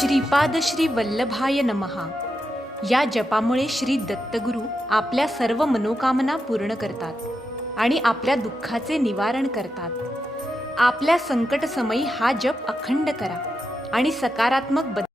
श्रीपाद श्री वल्लभाय नमहा या जपामुळे श्री दत्तगुरू आपल्या सर्व मनोकामना पूर्ण करतात आणि आपल्या दुःखाचे निवारण करतात। आपल्या संकट समयी हा जप अखंड करा आणि सकारात्मक